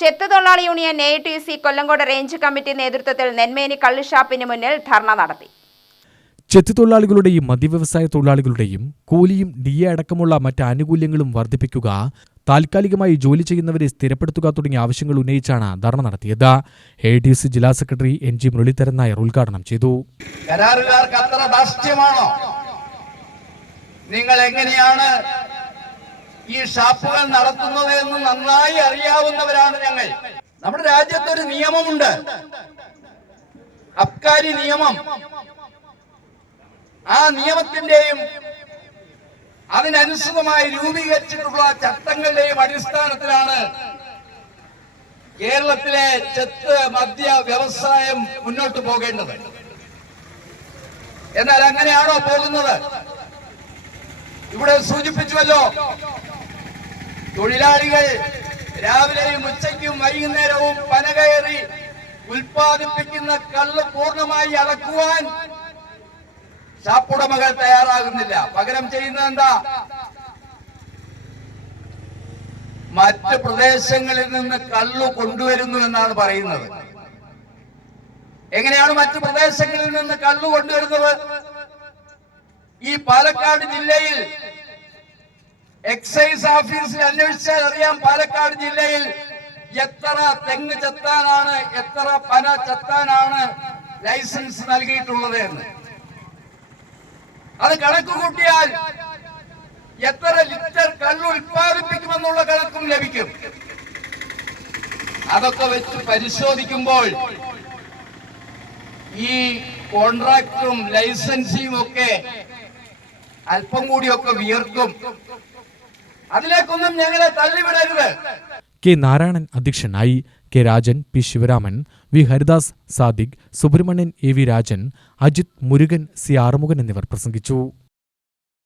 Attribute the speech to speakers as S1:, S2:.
S1: ചെത്ത് തൊഴിലാളി union A T C Kollengode range committee നേതൃത്വത്തിൽ നെന്മേനി കള്ളുഷാപ്പിന് മുന്നിൽ ധർണ നടത്തി.
S2: ചെത്തുതൊഴിലാളികളുടെയും മദ്യവ്യവസായ തൊഴിലാളികളുടെയും കൂലിയും ഡി എ അടക്കമുള്ള മറ്റ് ആനുകൂല്യങ്ങളും വർദ്ധിപ്പിക്കുക താൽക്കാലികമായി ജോലി ചെയ്യുന്നവരെ സ്ഥിരപ്പെടുത്തുക തുടങ്ങിയ ആവശ്യങ്ങൾ ഉന്നയിച്ചാണ് ധർണ നടത്തിയത്. എ ഡി സി ജില്ലാ secretary N G Muraleedharan Nair ഉദ്ഘാടനം ചെയ്തു.
S3: നിങ്ങൾ എങ്ങനെയാണ് ഈ ഷാപ്പുകൾ നടത്തുന്നത് എന്ന് നന്നായി അറിയാവുന്നവരാണ് ഞങ്ങൾ. നമ്മുടെ രാജ്യത്തൊരു നിയമമുണ്ട്. അബ്കാരി നിയമം. ആ നിയമത്തിന്റെയും അതിനനുസൃതമായി രൂപീകരിച്ചിട്ടുള്ള ചട്ടങ്ങളുടെയും അടിസ്ഥാനത്തിലാണ് കേരളത്തിലെ ചെത്ത് മദ്യ വ്യവസായം മുന്നോട്ട് പോകേണ്ടത്. എന്നാൽ അങ്ങനെയാണോ പോകുന്നത്? ഇവിടെ സൂചിപ്പിച്ചുവല്ലോ തൊഴിലാളികൾ രാവിലെയും ഉച്ചയ്ക്കും വൈകുന്നേരവും പനകയറി ഉൽപാദിപ്പിക്കുന്ന കള്ള് പൂർണമായി അടക്കുവാൻ ഷാപ്പുടമകൾ തയ്യാറാകുന്നില്ല. പകരം ചെയ്യുന്നത് എന്താ? മറ്റ് പ്രദേശങ്ങളിൽ നിന്ന് കള്ളു കൊണ്ടുവരുന്നു എന്നാണ് പറയുന്നത്. എങ്ങനെയാണ് മറ്റു പ്രദേശങ്ങളിൽ നിന്ന് കള്ളു കൊണ്ടുവരുന്നത്? ഈ പാലക്കാട് ജില്ലയിൽ എക്സൈസ് ഓഫീസിൽ അന്വേഷിച്ചാൽ അറിയാം പാലക്കാട് ജില്ലയിൽ എത്ര തെങ്ങ് ചെത്താനാണ് എത്ര പന ചെത്താനാണ് ലൈസൻസ് നൽകിയിട്ടുള്ളത് എന്ന്. അത് കണക്ക് കൂട്ടിയാൽ എത്ര ലിറ്റർ കള്ള് ഉൽപ്പാദിപ്പിക്കുമെന്നുള്ള കണക്കും ലഭിക്കും. അതൊക്കെ വെച്ച് പരിശോധിക്കുമ്പോൾ ഈ കോൺട്രാക്ടും ലൈസൻസിയും ഒക്കെ അല്പം കൂടിയൊക്കെ വിയർക്കും. അതിലേക്കൊന്നും ഞങ്ങളെ തള്ളിവിടരുത്.
S2: കെ നാരായണൻ അധ്യക്ഷനായി K Rajan P Sivaraman V Haridas Sadiq Subramanian A V Rajan Ajith Murugan C Arumughan എന്നിവർ പ്രസംഗിച്ചു.